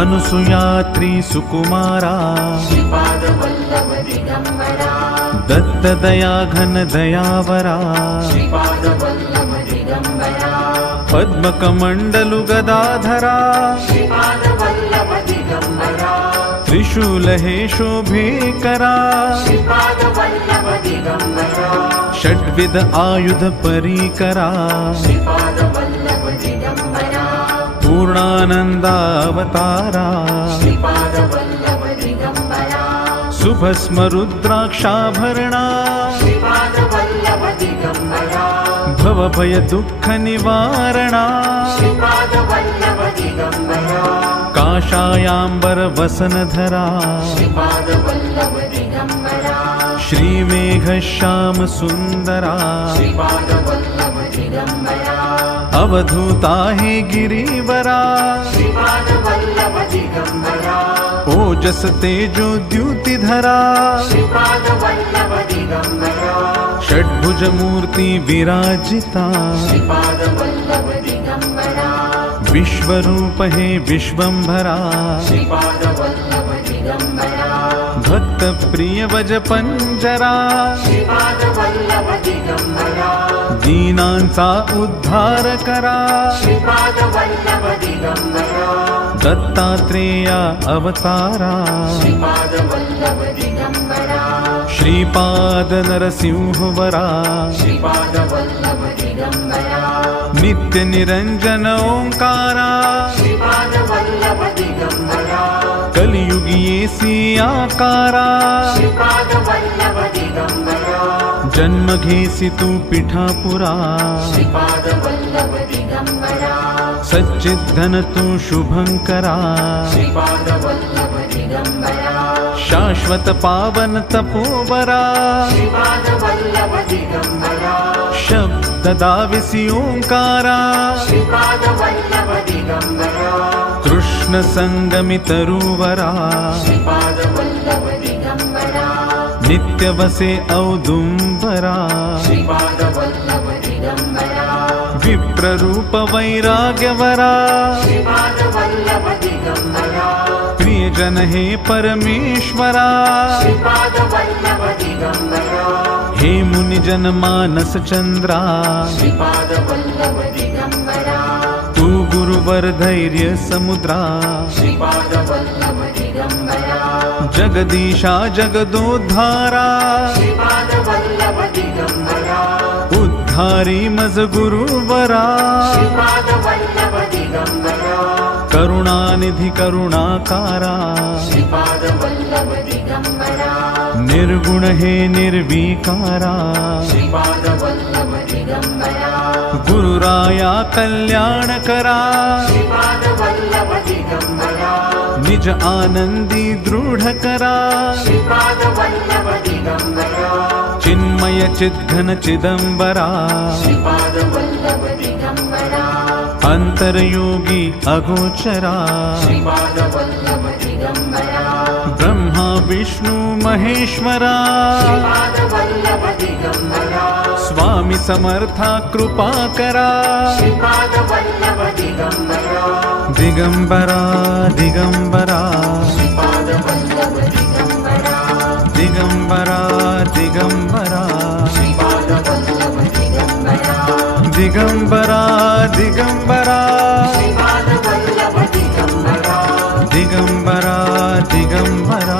अनुसूयात्री सुकुमारा श्रीपाद वल्लभ दिगंबरा दत्त दया घन दयावरा श्रीपाद वल्लभ दिगंबरा पद्मकमण्डलु गदाधरा श्रीपाद वल्लभ दिगंबरा त्रिशूल हे शोभेकरा श्रीपाद वल्लभ दिगंबरा षड्विध आयुध परीकरा श्रीपाद वल्लभ दिगंबरा पूर्णानन्दावतारा श्रीपाद वल्लभ दिगंबरा सुभस्म रुद्राक्षाभरणा श्रीपाद वल्लभ दिगंबरा भवभय दुःख निवारणा श्रीपाद वल्लभ दिगंबरा काषायाम्बर वसनधरा श्रीपाद वल्लभ दिगंबरा श्रीमेघ श्याम सुन्दरा श्रीपाद वल्लभ दिगंबरा अवधूता हे गिरिवरा श्रीपाद वल्लभ दिगंबरा ओजस तेजो द्युतिधरा श्रीपाद वल्लभ दिगंबरा षड्भुज मूर्ति विराजिता श्रीपाद वल्लभ दिगंबरा विश्वरूप हे विश्वंभरा श्रीपाद वल्लभ दिगंबरा भक्त प्रिय वज पंजरा श्रीपाद वल्लभ दिगंबरा दीनांचा उद्धार करा श्रीपाद वल्लभ दिगंबरा दत्तात्रेया अवतारा श्रीपाद वल्लभ दिगंबरा श्रीपाद नरसिंहवरा श्रीपाद वल्लभ दिगंबरा नित्य निरंजन ओंकारा श्रीपाद वल्लभ दिगंबरा कलियुगी आकारा श्रीपाद वल्लभ दिगंबरा जन्म घेसी तू पिठापुरा श्रीपाद वल्लभ दिगंबरा सच्चिद्धन तू शुभंकरा श्रीपाद वल्लभ दिगंबरा शाश्वत पावन तपोवरा श्रीपाद वल्लभ दिगंबरा शब्द दाविसी ओंकारा श्रीपाद वल्लभ दिगंबरा कृष्ण संगमि तरुवरा श्रीपाद वल्लभ दिगंबरा नित्य वसे औदुंबरा श्रीपाद वल्लभ दिगंबरा विप्ररूप वैराग्यवरा श्रीपाद वल्लभ दिगंबरा प्रियजन हे परमेश्वरा श्रीपाद वल्लभ दिगंबरा हे मुनिजन मानस चंद्रा श्रीपाद वल्लभ दिगंबरा तू गुरुवर धैर्य समुद्रा श्रीपाद वल्लभ दिगंबरा जगदीशा जगदोद्धारा श्रीपाद वल्लभ दिगंबरा उद्धारी मज गुरुवरा श्रीपाद वल्लभ दिगंबरा करुणानिधि करुणाकारा श्रीपाद वल्लभ दिगंबरा निर्गुण हे निर्विकारा श्रीपाद वल्लभ दिगंबरा गुरुराया कल्याण करा श्रीपाद वल्लभ दिगंबरा निज आनंदी दृढ करा श्रीपाद वल्लभ दिगंबरा चिन्मय चिद्घन चिदंबरा श्रीपाद वल्लभ दिगंबरा अंतरयोगी अगोचरा श्रीपाद वल्लभ दिगंबरा ब्रह्मा विष्णु महेश्वरा श्रीपाद वल्लभ दिगंबरा स्वामी समर्था कृपा करा श्रीपाद वल्लभ दिगंबरा दिगंबरा दिगंबरा श्रीपाद वल्लभ दिगंबरा दिगंबरा दिगंबरा श्रीपाद वल्लभ दिगंबरा दिगंबरा दिगंबरा श्रीपाद वल्लभ दिगंबरा दिगंबरा दिगंबरा